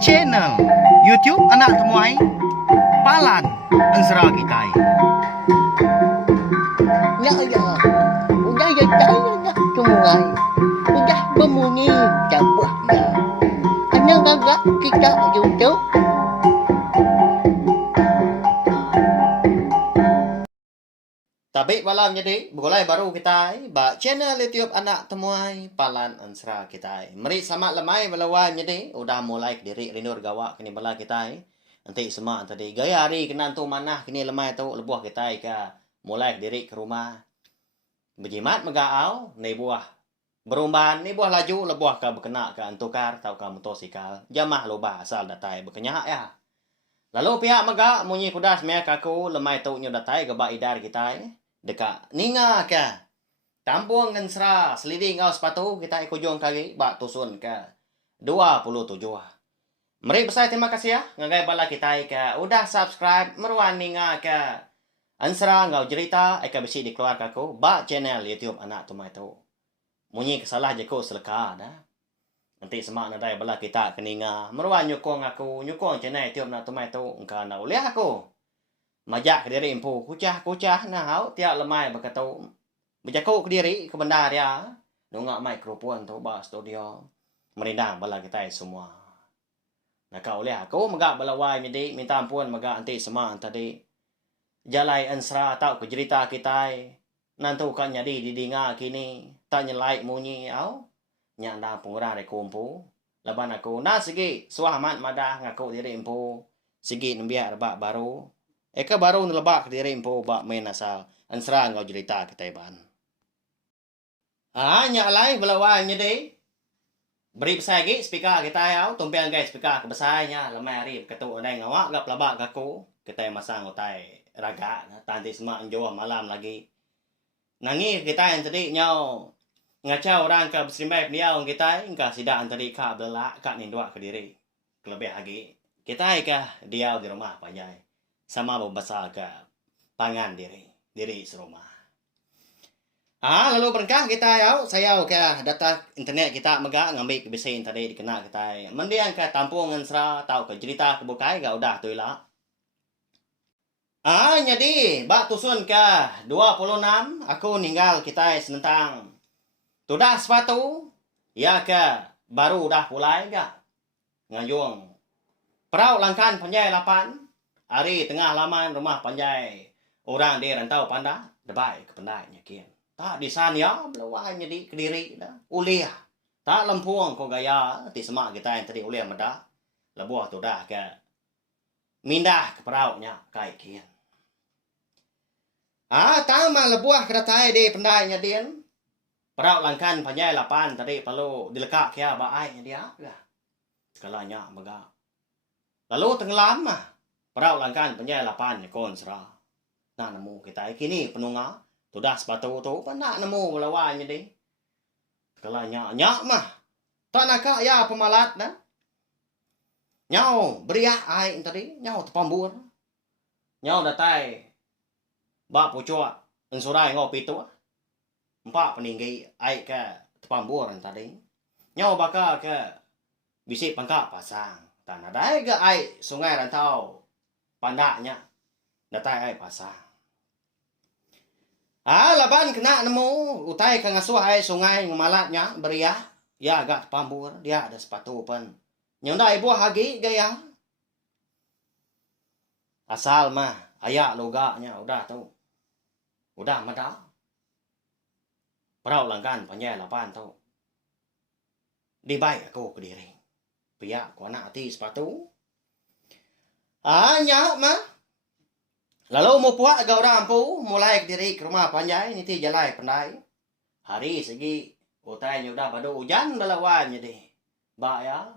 Channel YouTube anak temuai Palan Ansra kita. Ya ya, udah ya saya nak sungai, udah berbunyi cabut ya. Ana gagak kita YouTube. Tapi malam jadi mulai baru kita ba channel YouTube anak temuai Palan Ansra kita. Meri sama lemai melawan jadi udah mulai diri rinur gawa kini bala kita. Nanti semua tadi gaya hari kena tu manah kini lemai tu lebuah kita ka mulai diri ke rumah. Berjimat megaau ni buah berumban ni buah laju lebuah ka berkena ka antukar tau ka motosikal. Jamah loba asal datai berkenyak ya. Lalu pihak mega munyi kudas mea kaku lemai tu nyu datai ke ba idar kita deka ninga ka tampung ngensra seliding au sepatu kita ikujung kali ba tusun ka 27. Meri besar terima kasih ya ngagai bala kita ka udah subscribe meruan ninga ka ansra ngau cerita eka besi dikeluar kaku ba channel YouTube anak tumai tu. Munyi kesalah je ko seleka dah. Nanti semak nadai bala kita keninga meruan nyukong aku nyukong channel YouTube anak tumai tu engka na ulih aku. Majak ke diri empu kucah nah hau tiap lemai berkata berjaku ke diri ke benda dia nungak mikrofon tu ba studio merindang bala kita semua. Nak kau oleh aku megak balawai jadi minta ampun megak anti semua tadi jalai ansra tau ke cerita kita nantu kan jadi didinga kini tak nyelai munyi au nyanda pengurang re kumpu laban aku na sigi suamat madah ngaku diri empu sigi nembiak rebak baru eka baru nelebak diri empu bak main asal ansra ngau cerita kita ban. Nyalai belawai nyedi. Beri besar lagi speaker kita ya, tumpian guys speaker kebesarnya lemai hari ketuk ada ngawak gap labak kaku kita masang otai raga tanti semak enjoh malam lagi. Nangi kita yang tadi nyau ngacau orang ke bersimbai dia orang kita engka sidak tadi ka belak ka nindua ke diri. Kelebih lagi kita ka dia di rumah panjai. Sama membesar ke pangan diri serumah. Lalu berkah kita ya, saya ke data internet kita megak ngambil kebisin tadi dikena kita. Mendiang ke tampung ngensra tahu ke cerita kebukai gak udah tu lah. Jadi bak tusun ke 26 aku ninggal kita senentang. Tudah sepatu ya ke baru dah mulai gak ngajung. Perau langkan panjai 8 hari tengah laman rumah panjai orang di rantau panda debai ke pandai nyakin. Tak di sana belawai jadi kediri dah. Uliah. Tak lempuang ko gaya ti semak kita yang tadi uliah medah. Lebuah tu dah ke mindah ke peraunya kai kian. Tama lebuah kedatai di pandai nyadian. Perau langkan panjai 8 tadi perlu dilekak kia baai dia. Sekalanya megak. Lalu tenggelam mah. Perau langkan panjai 8 kon serah. Nah nemu kita kini penunga. Tudah sepatu tu pun nak nemu belawanya deh. Kalau nyak mah. Tak nak ya pemalat dah. Nyau beriak air tadi. Nyau terpambur. Nyau datai. Bak pucuk. Ensurai ngopi tu. Empat peninggi air ke terpambur tadi. Nyau bakal ke bisik pangkak pasang. Tak ada ke air sungai rantau. Pandaknya datai ai pasang. Laban kena nemu utai ke ngasuh ai sungai ngemalatnya beriah. Ya agak pambur dia ada sepatu pun. Nyondai buah lagi gaya. Asal mah ayak logaknya udah tu. Udah madah. Perau langgan panjai 8 tu. Dibai aku ke diri. Pihak ko nak hati sepatu. Nyak mah. Lalu mau puak agak orang ampu. Mulai diri ke rumah panjai. Niti jalai pandai. Hari segi. Utai udah pada hujan balawan jadi. Bak ya.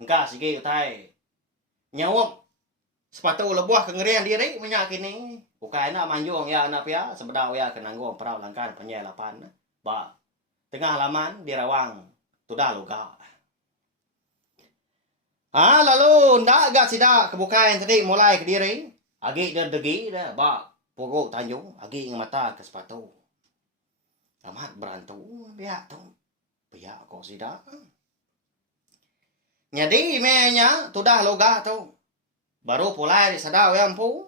Engkau segi utai. Nyawak. Sepatu lebuah kengerian diri. Minyak kini. Bukai nak manjung ya anak ya. Sebedau ya kenanggung perau langkan panjai 8. Bak. Tengah laman dirawang. Tudah luka. Lalu ndak agak sidak kebukaan tadi mulai ke diri. Agi dia degi dah bak pokok tanjung. Agi mata ke sepatu. Amat berantu. Biak tu. Biak kok sidak. Jadi menya tudah loga tu. Baru pulai di sadau yang pu.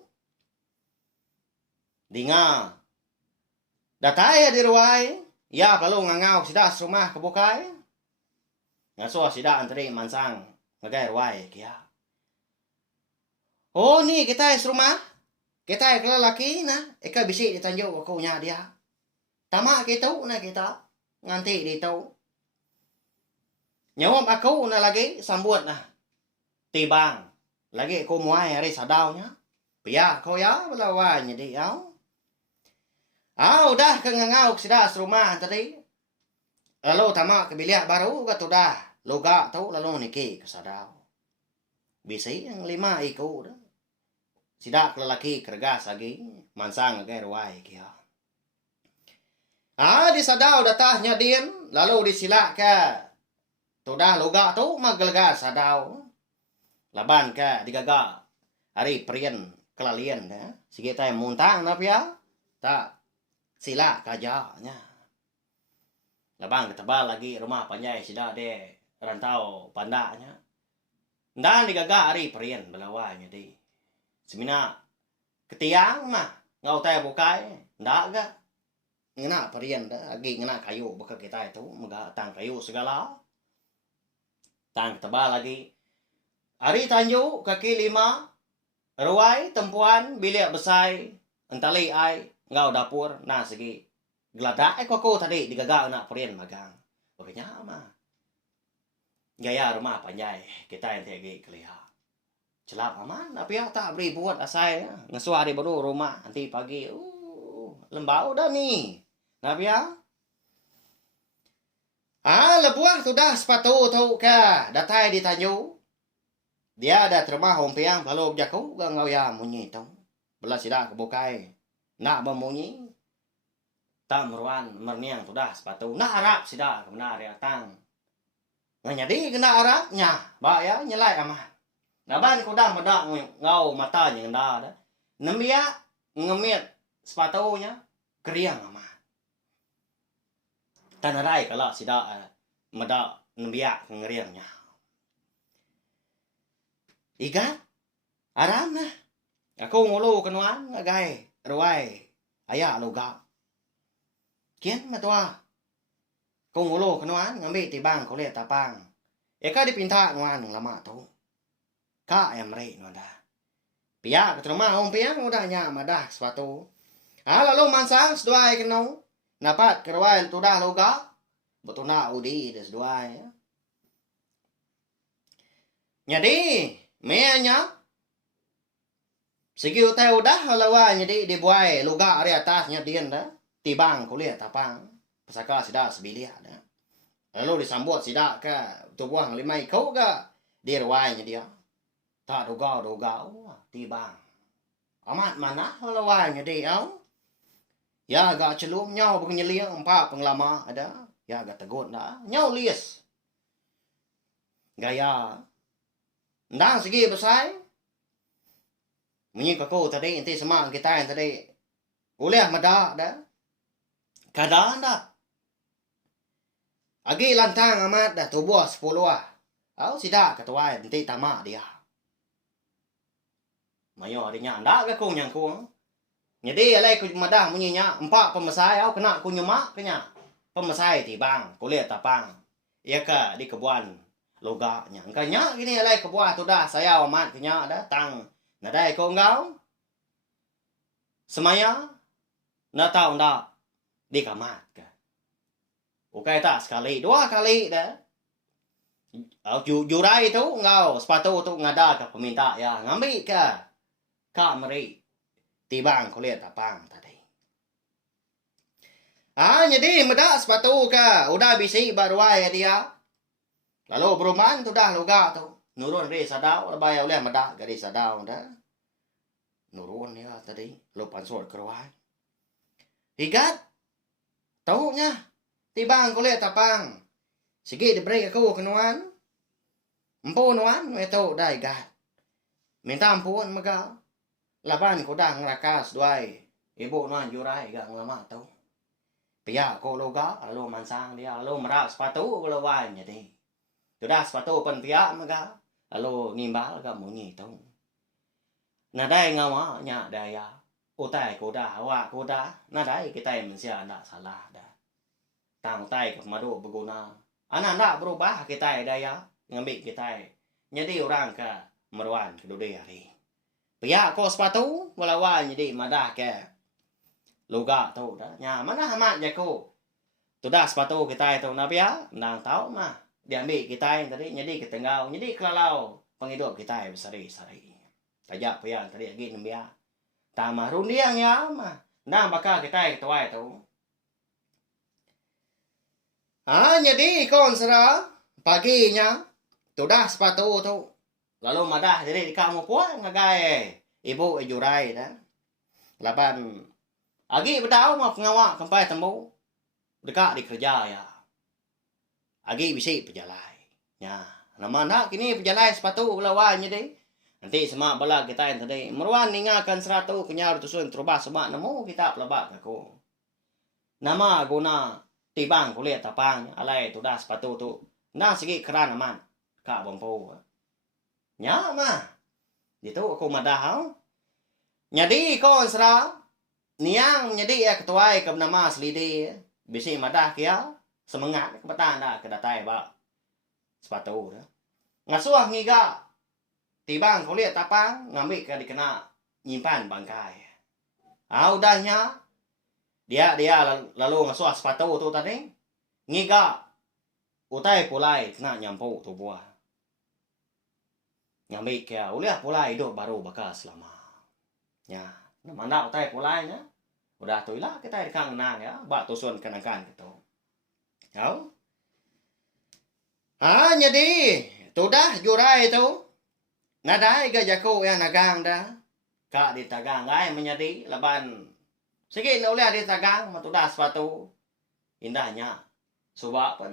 Dinga. Datai di ruai. Ya kalau ngangau sida rumah kebukai. Ngaso sida antri mansang. Ngagai ruai kia. Oh ni kita rumah. Kita kelalaki na. Eka bisi ditanjau aku nya dia. Tama kita na kita. Nganti dito. Nyawam ako na lagi sambut na. Tibang. Lagi ko muay hari sadaw nya. Piya ko ya balawan nya di yaw. Udah kengangau sida rumah tadi. Lalu tama kebiliak baru ka tudah. Loga tau lalu niki ke sadaw. Bisi yang 5 iko dah. Sida lelaki kergas lagi. Mansang agay ruay kia. Di sadaw datahnya din. Lalu disila ka. Tudah loga tu magalaga sadaw. Laban ka digaga. Ari prian kelalian dah. Sige tayo muntang na piya. Tak sila kaja nya. Laban ketebal lagi rumah panjay sida de rantau pandanya. Ndan digaga ari prian balawanya di. Semina ketiang mah ngau tayo bukai. Ndak ga. Ngena prian dah. Agi ngena kayu baka kita itu. Mga tang kayu segala. Tang tebal lagi. Ari tanju kaki 5. Ruai tempuan bilik besai. Entali ay. Ngau dapur. Nah segi. Gelada ko tadi. Digaga anak prian magang. Pokoknya mah. Gaya rumah panjay. Kita yang tegi kelihat. Celap aman. Tapi ya tak beri buat asai. Ngesu hari baru rumah. Nanti pagi. Lembau dah ni. Tapi ya. Lebuah sudah sepatu tau ka. Datai di tanju. Dia ada termah hompiang. Kalau berjaku. Ngau ya munyi tau. Belah sidak kebukai. Nak memunyi. Tak meruan. Merniang sudah sepatu. Nak harap sidak. Kebenar ya tang. Jadi kena harapnya. Ba ya nyelai aman. Naban ko dah medak ngau mata yang dah dah. Nemia ngemit sepatunya keriang aman. Tanarai kalau sida medak nemia ngeriangnya. Igat aram na. Aku ngulu kenuan ngagai ruai aya loga. Kian matua. Ko ngulu kenuan ngambil tibang ko lihat tapang. Eka dipinta nuan lama tu. Ka yang meri nada. Pia ke rumah om piang udah nya madah sepatu. Lalu mansang seduai kenau. Napat kerwai tu dah loga. Betul na udi des seduai. Jadi meanya segi utai udah lawan jadi dibuai loga ari atasnya dian dah. Tibang kuliah tapang. Pasaka sida sebilia dah. Lalu disambut sida ke tubuh 5 kau ga dia ruainya dia. Tak doga tibang. Amat mana lawannya dia. Ya agak celum nyau pengenyeliang 4 penglama ada. Ya agak tegut dah. Nyau lias. Gaya. Ndang segi besar. Munyi kaku tadi inti semang kita yang tadi. Uleh madak dah. Kadang dah. Agi lantang amat dah tubuh 10 ah. Sida ketua inti tamak dia. Mayo adinya ndak ke ku nyang ku. Jadi alai ku madah munyinya 4 pemesai kena ku nyemak kenya. Pemesai tibang kuliah tapang. Ya ke di kebuan loganya. Engkanya gini alai kebuah tu dah saya amat kenya dah tang. Nadai ko ngau. Semaya na tahu ndak di kamat ke. Ukai tak sekali 2 kali dah. Jurai tu ngau sepatu tu ngada ke peminta ya ngambil ke. Ka meri tibang kuliah tapang tadi. Jadi medak sepatu ke udah bisi baruai dia. Lalu perumahan tu dah loga tu. Nurun ri sadau lebay oleh medak gari sadau dah. Nurun ya tadi lupan sort keruai. Higat taunya tibang kuliah tapang. Sige diberi aku kenuan. Empu nuan itu dah higat. Minta ampun maka. Laban ko dah ngerakas duai. Ibu nuan jurai gak ngelama tau. Pia ko loga lalu mansang dia lalu merak sepatu lawan jadi. Tudah sepatu pen pia maga. Lalu nimbal ga munyi tau. Na dai ngawa nya daya. Utai koda wa koda. Na dai kita manusia ndak salah dah. Tang tai ke madu berguna. Anak ndak berubah kita daya ngambil kita. Jadi orang ke meruan ke dunia hari. Pia ko sepatu walawan jadi madah ke loga tau dah. Nya mana hamat jago. Tudah sepatu kita itu na pia nang tahu mah. Diambil kita tadi jadi ketengau jadi kelalau penghidup kita besari-sari. Tajak pia tadi lagi nembia. Tamah rundiang ya mah. Nah bakal kita tuai tu. Jadi kon sera paginya tudah sepatu tu. Lalu madah jadi di kamu puan ngagai ibu ejurai dah. Lapan agi bedau mah pengawak kampai tembu. Dekat di kerja ya. Agi bisi pejalai. Ya, nama nak kini pejalai sepatu lawannya deh. Nanti semak bala kita yang tadi meruan ningakan 100 kenyar tusun terubah semak nemu kita pelabak aku. Nama guna tibang kuliah tapang alai tu dah sepatu tu. Nah segi keran aman. Kak bompo. Nya mah. Itu aku madah. Jadi kau serah niang jadi ya ketuai ke nama selidi. Bisi madah kia semangat kebetan dah kedatai ba sepatu dah. Ngasuh ngiga tibang kuliah tapang ngambil ke dikena nyimpan bangkai. Udahnya dia lalu ngasuh sepatu tu tadi ngiga utai pulai kena nyampu tu buah. Ngambil ke uliah pulai hidup baru bakal selama. Ya, mana utai pulainya? Udah tu lah kita dekang nang ya, bak tusun kenakan gitu. Tahu? Jadi tu dah jurai tu. Nadai ga jago yang nagang dah. Kak di tagang ai menjadi laban. Sikit na uliah di tagang matudah sepatu. Indahnya. Subak pun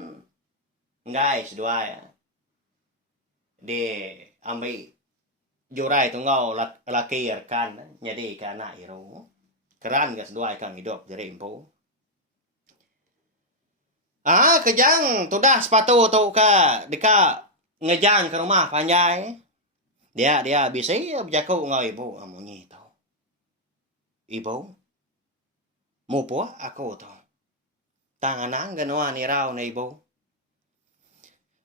ngai sedua ya. Di ambil jurai tu ngau laki rekan jadi ke anak iru. Keran gas dua kang hidup jadi impu. Kejang tu dah sepatu tu ke deka ngejang ke rumah panjai. Dia bisa berjaku ngau ibu amunyi tau. Ibu mupo aku tau. Tanganang ganuan irau na ibu.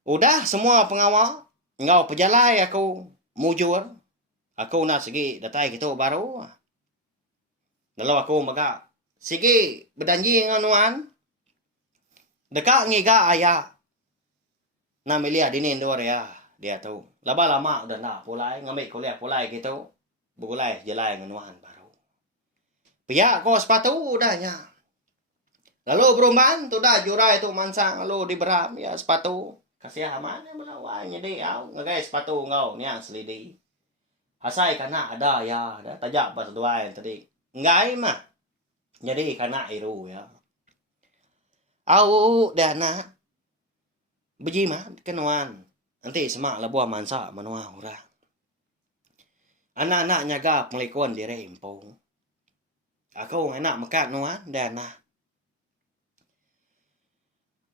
Udah semua pengawal ngau pejalai aku mujur. Aku nak segi datai gitu baru. Lalu aku maka sigi berjanji nganuan dekat ngiga ayah namilia dinin dua ya dia tahu lama udah nak pulai ngambil kuliah pulai gitu begulai jelai nganuan baru pihak kau sepatu udahnya lalu perumahan tu dah jurai tu mansang lalu diberam ya sepatu kasih aman ya melawannya dia ngagai sepatu ngau ni yang selidi asai karena ada ya ada tajak pas dua yang tadi ngai mah jadi karena iru ya dana beji mah kenuan nanti semak labuah mansa manua ora anak-anak nyaga pelikuan di rempong aku enak mekat nuan dana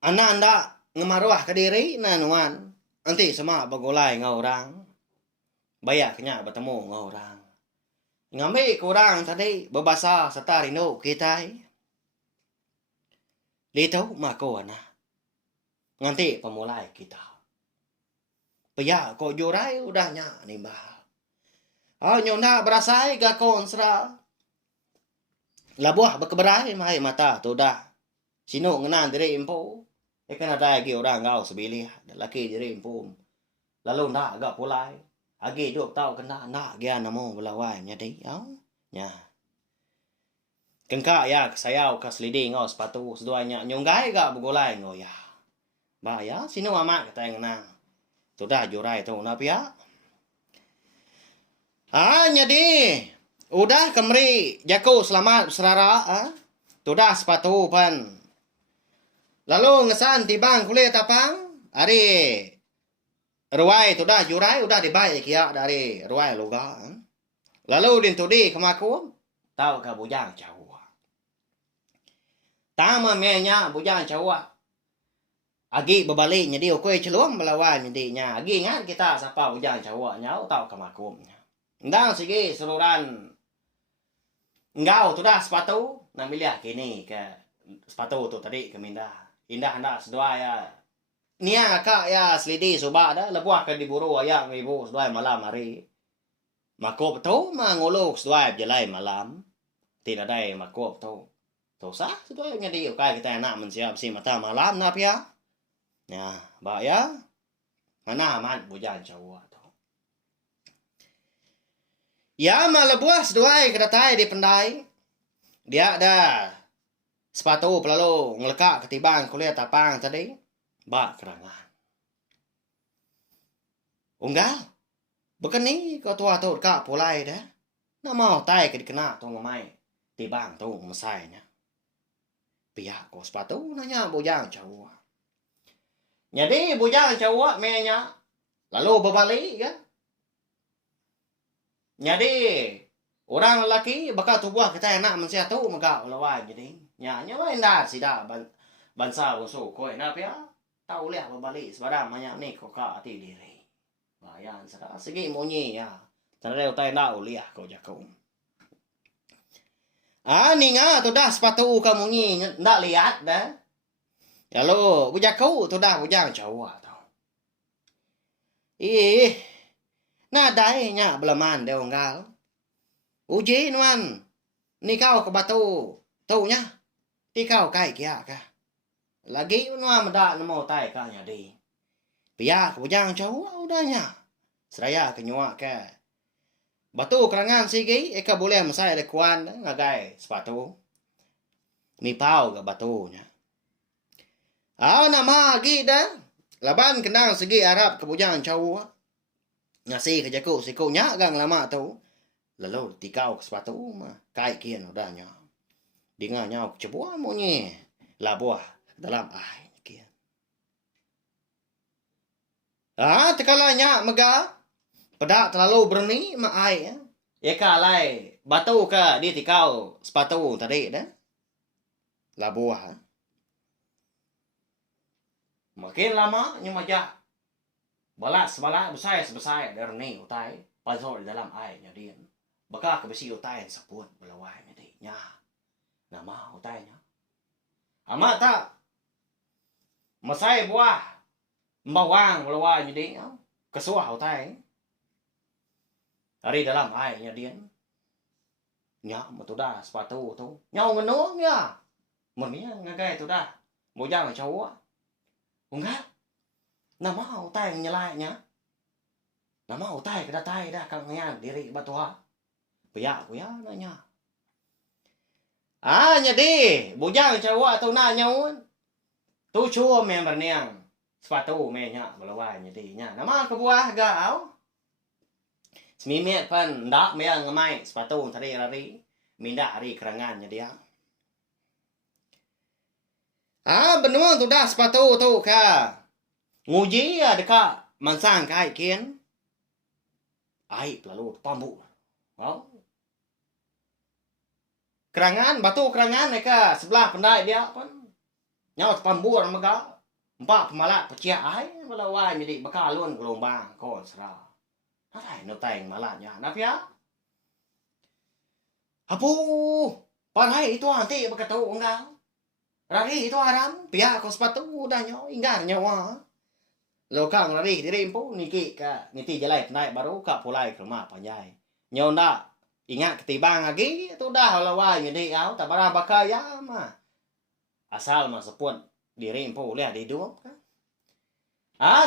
anak anda ngemaruah ke diri nanuan nanti semak bagolai ngau orang bayak kenya bertemu ngau orang ngambil kurang tadi berbahasa serta rindu kita. Dito mako na. Nganti pemulai kita. Paya ko jurai udahnya nimba. Nyona berasai ga konsra. Labuah berkeberai mai mata tu dah. Sino ngenan diri impo. Kan ada lagi orang ngau sebilih. Laki diri impo. Lalu nak agak pulai. Agi duk tau kena nak gian namo belawai nyadi nya kengka ya sayau kas lidi ngau sepatu seduanya nyonggai ga begolai ngau ya ba ya sino ama kata yang nang tu dah jurai tu na pia nyadi udah kemri jaku selamat serara tu dah sepatu pan lalu ngesan tibang kuliah tapang ari ruai tu dah jurai udah dibaik ya dari ruai loga. Lalu dintudi kemaku tahu ke bujang Jawa. Tama menya bujang Jawa. agi babalik jadi okoi celuang melawan jadi nya agi ingat kita sapa ujang cawak nyau tau kamakum ndang sige seluran engkau tu dah sepatu nang milih kini ke sepatu tu tadi ke minda indah hendak sedua ya nia kak ya selidi soba dah lebuah ke diburu ayang ibu sedua malam hari makop tu mangolok sedua jelai malam tidak ada makop tu tu sah sedua jadi okai kita nak mensiap si mata malam na pia ya ba ya mana aman bujang cawak tu ya malebuah sedua kedatai di pendai dia ada sepatu pelalu ngelekak ketibang kuliah tapang tadi ba kerangan unggal bukan ni kau tua tu kak pulai dah na mau tai ke dikena tu ngamai tibang tu mesainya pihak ko sepatu nanya bujang cawak jadi bujang cawak menya lalu berbalik kan jadi orang lelaki bakal tubuh kita enak mensia tu maka lawan jadi nya lain dah sida bansa usu koi na pia tahu lihat berbalik sebarang banyak ni kok hati diri bayan sada segi monyi ya tanda utai na uliah kau jakau ni nga tu dah sepatu kamu ni ndak lihat dah ya lo bujakau tu dah bujang cawak tau nah dai nya belaman deu nggal uji nuan ni kau ke batu tu nya ti kau kai kia ka lagi nuan meda nemo tai ka nya di pia ke bujang cawak udahnya seraya ke nyuak ke batu kerangan sigi eka boleh mesai ada kuan ngagai sepatu mi pau ke batunya nama gi dah laban kenang segi Arab ke bujang cawak ngasi ke jaku sikunya gang lama tu lalu tikau ke sepatu mah kai kian udahnya dengar nyau cebuah monye labuah dalam ai kian tekalanya mega pedak terlalu berani mak ai ya kalai batu ke di tikau sepatu tadi dah labuah makin lama nyemaja balas besar dari ni utai pasal dalam air nya dia bakal ke besi utai sapun belawai nya dia nya nama utai nya amat tak masai buah bawang belawai nya dia kesuah utai dari dalam air nya dia nya matuda sepatu tu nyau menung ya menia ngagai tu dah bojang cowok enggak nama utai nyelainya nama utai kedatai dah kangen diri batua pia ku ya nanya jadi bujang cawak tu na nyaun tu chua member niang sepatu menya belawai jadi nya nama ke buah gau semimet pan ndak meang ngamai sepatu tadi lari minda hari kerangan dia benuang tu dah sepatu tu ka nguji dekat mansang kai kian ai lalu pambu kerangan batu kerangan mereka sebelah pendai dia pun nyawa pambu orang mega empat pemalak peciak ai melawai jadi bakal lun gelombang kon sera ai no tang malanya napia apu panai itu anti berkata enggak rari itu aram pihak kos sepatu dah nyawa inggar nyawa lokang lari diri impu niki ka niti jalai naik baru ka pulai ke rumah panjai nyonda ingat ketibang lagi tu dah lawai jadi au tak barang bakal ya mah asal mah sepun diri impu lihat hidup kan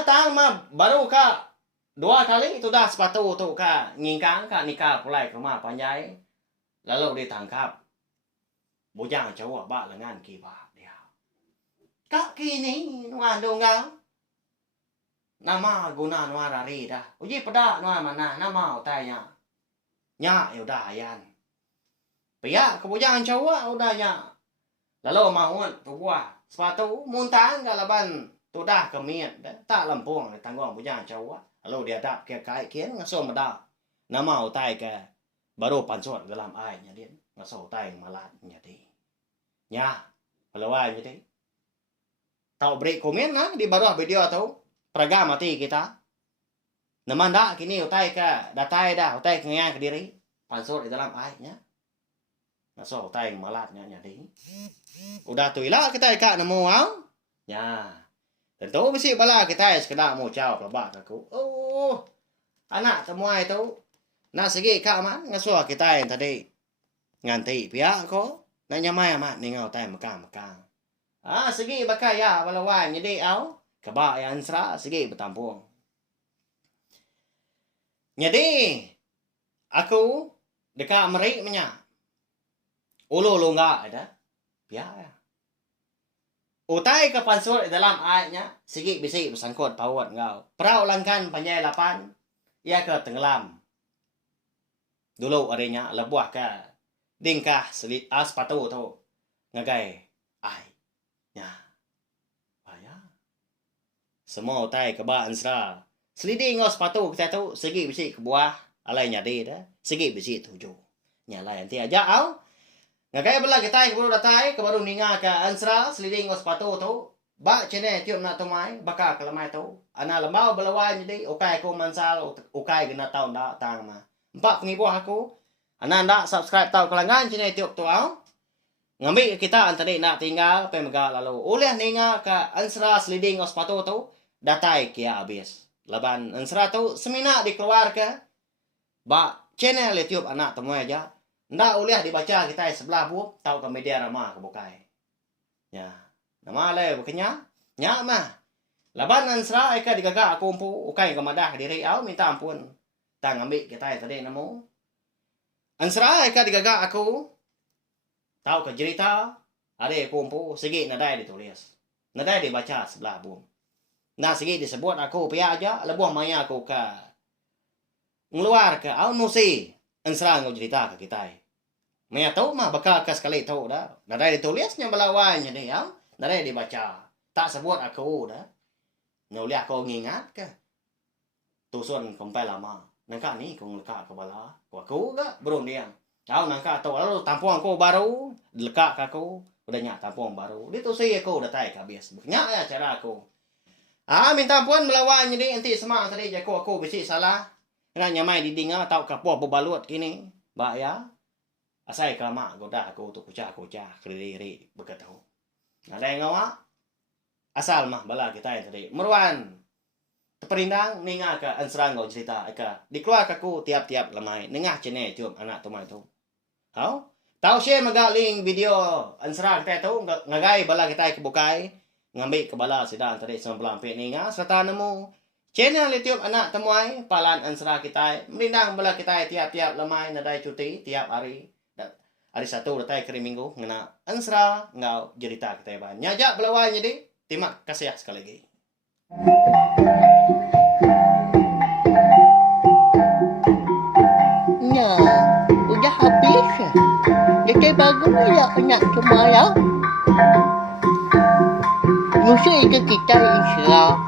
tang mah baru ka dua kali itu dah sepatu tu ka ngingkang ka nikah pulai ke rumah panjai lalu ditangkap bujang cowok bak lengan kibah dia kak kini nuan donggang nama guna nuar ari dah uji pedak nuar mana nama utainya nya udah yan pia kebujangan cowok udahnya lalu mahun tu buah sepatu muntang galaban tu dah kemian dah tak lempung tanggung bujangan cowok lalu dia dap ke kai kian ngaso meda nama utai ke baru pansot dalam airnya dia ngaso utai malatnya di nya pelawai jadi Tahu beri komen di bawah video tu. Praga mati kita. Naman dah kini utai ka datai dah utai kengang ke diri. Pansur di dalam airnya. Naso utai malatnya jadi. Udah tu ilah kita ka nemu ya. Tentu mesti bala kita sekedar mau caw kelabak aku. Oh, anak temuai tu. Nak segi ka man ngaso kita yang tadi. Nganti pihak ko. Nak nyamai amat ningau tai makang. Segi bakai ya balawan jadi kabak yang ansra segi bertampung. Jadi aku dekat merik menyak. Ulu enggak ada. Pihak ya. Utai ke pansur dalam airnya, sigi bisi bersangkut pawat ngau. Perau langkan panjai 8, ia ke tenggelam. Dulu adanya lebuah ke dingkah selit sepatu tu. Ngagai ai. Ya. Payah. Semua utai ke ba ansra. Selidi ngau sepatu kita tu, sigi bisi ke buah, alai nyadi dah. Sigi bisi 7. Nyalai nanti aja Ngakai bela kita baru datai ke baru ninga ke ansra seliding ngos sepatu tu. Ba cene tiup nak tumai baka kelamai tu. Ana lembau belawan jadi ukai ko mansal ukai gena tahun dak tang ma. Empat pengibuah aku. Ana ndak subscribe tau kelangan cene tiup tu Ngambil kita antara nak tinggal pemega lalu. Oleh ninga ke ansra seliding ngos sepatu tu datai kia habis. Laban ansra tu semina dikeluar ke. Ba cene le tiup anak temui aja. Ndak boleh dibaca kita sebelah buku tahu ke media ramah ke bukai. Ya. Nama le bukannya nya mah. Laban ansra eka digagak aku umpu ukai ke madah diri minta ampun. Tang ambil kita tadi nemu. Ansra eka digagak aku tahu ke cerita ada aku umpu segi nadai ditulis. Nadai dibaca sebelah buku. Nah segi disebut aku pia aja lebuh maya aku ke ngeluar ke musi. Ansra ngau cerita ke kita. Maya tahu mah bakal kas sekali tahu dah. Nadai ditulisnya melawan jadi nadai dibaca. Tak sebut aku dah. Nulis aku ngingat ke. Tusun kompai lama. Nangka ni kong leka ke bala. Aku ke belum dia. Kau nangka tahu lalu tampung aku baru leka ke aku. Udah nyak tampung baru. Ditusi aku udah tai habis. Nyak ya cara aku. Minta ampun melawan jadi nanti semua tadi aku bisi salah. Kena nyamai didinga tahu kapur berbalut kini. Ba ya. Asai kama goda aku tu kucah kediri berkatahu. Ada yang ngawa asal mah bala kita yang tadi. Meruan terperindang ninga ke ansra ngau cerita eka. Dikeluar aku tiap-tiap lemai. Nengah cene cium anak tumai tu. Tahu share magaling video ansra kita tu ngagai bala kita kebukai. Ngambil ke bala sidang tadi 90 ninga serta nemu channel YouTube anak temuai palan ansra kita. Merindang bala kita tiap-tiap lemai nadai cuti tiap hari. Hari satu datai kering minggu ngena ansra ngau cerita kita ban. Nyajak belawan jadi. Terima kasih sekali lagi. Nah, udah habis. Jadi bagus ya anak semua ya. Musuh itu kita insya